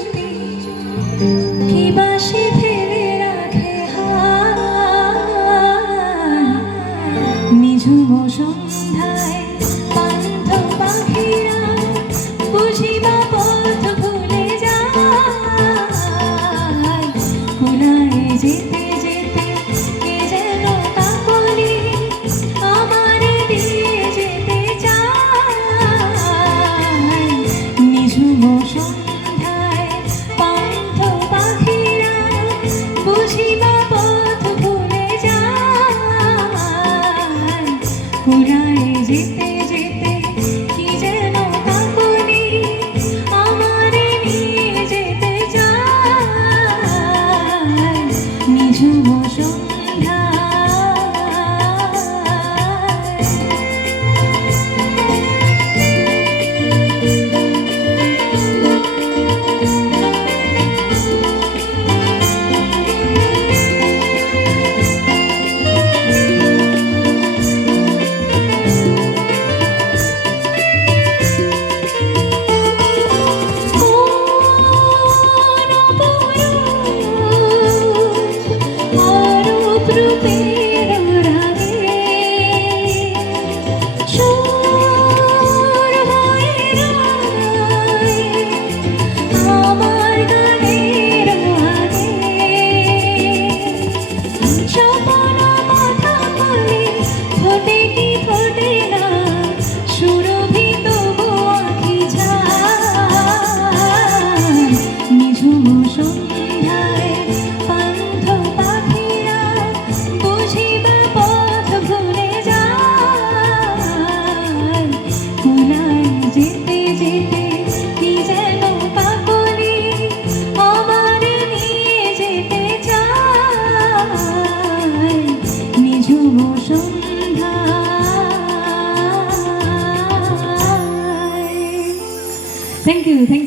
চুপি কি বাসি ফেলে রাখে নিঝুম সন্ধ্যায় পান্থ পাখিরা বুঝিবা পথ ভুলে যায় কুলায় যেতে যেতে কে যেন কাকলি আমারে দিয়ে যেতে চায় নিঝুম সন্ধ্যায় পান্থ পাখিরা বুঝিবা পথ ভুলে যায় কুলায় যেতে যেতে কি যেন কাকলি আমারে নিয়ে যেতে চায় নিঝুম সন্ধ্যায়। Thank you.